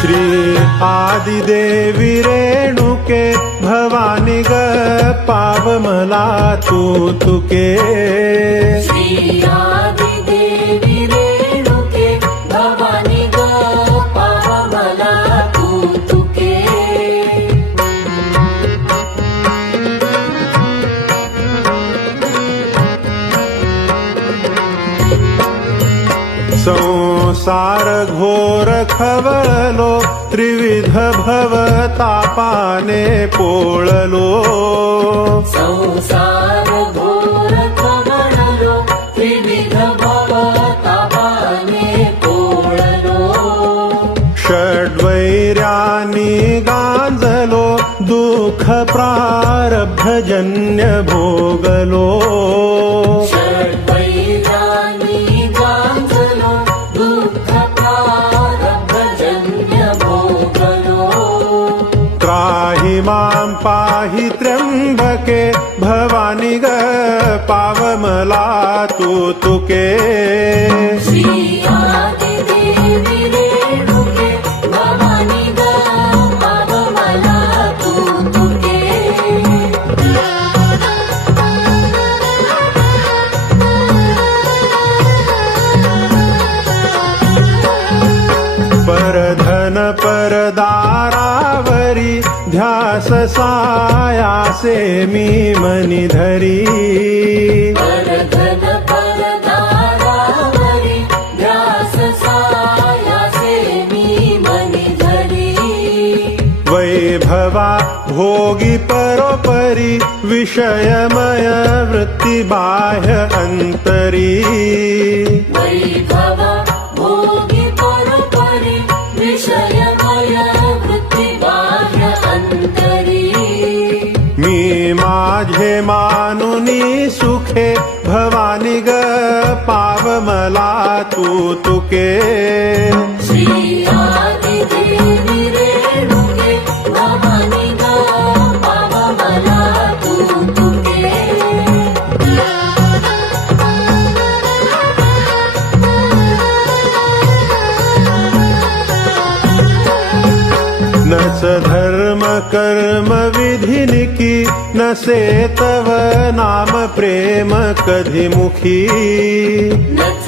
श्री आदिदेवी रेणुके भवानी ग पाव मला तू तुके श्री आदिदेवी रेणुके भवानी ग पाव मला तू तुके संसार घोर खवळलो त्रिविध भवतापाने पोळलो संसार घोर खवळलो त्रिविध भवतापाने पोळलो षड्वैर्यानी गांजलो दुःख प्रारब्धजन्य भोगलो षड्वैरानी गांजलो दुःख प्रारब्धजन्य भोगलो त्राहि मां पाहि त्र्यंबके भवानी ग पाव मला तू तुके श्री आदिदेवी रेणुके भवानी ग पाव मला तू तुके परधन परदारावरी ध्यास सायासे मी मनी धरी परधन परदारावरी ध्यास सायासे मी मनी धरी वैभवा भोगी परोपरी विषयमय वृत्ति बाह्य अंतरी वैभव भोगी परोपरी विषयमय वृत्ति बाह्य अंतरी मी माझे मानुनी सुखे भवानी ग पाव मला तू तुके श्री आदिदेवी रेणुके भवानी ग पाव मला तू तुके नस धर्म कर्म विधिनिकी नसे तव नाम प्रेम कधी मुखी नच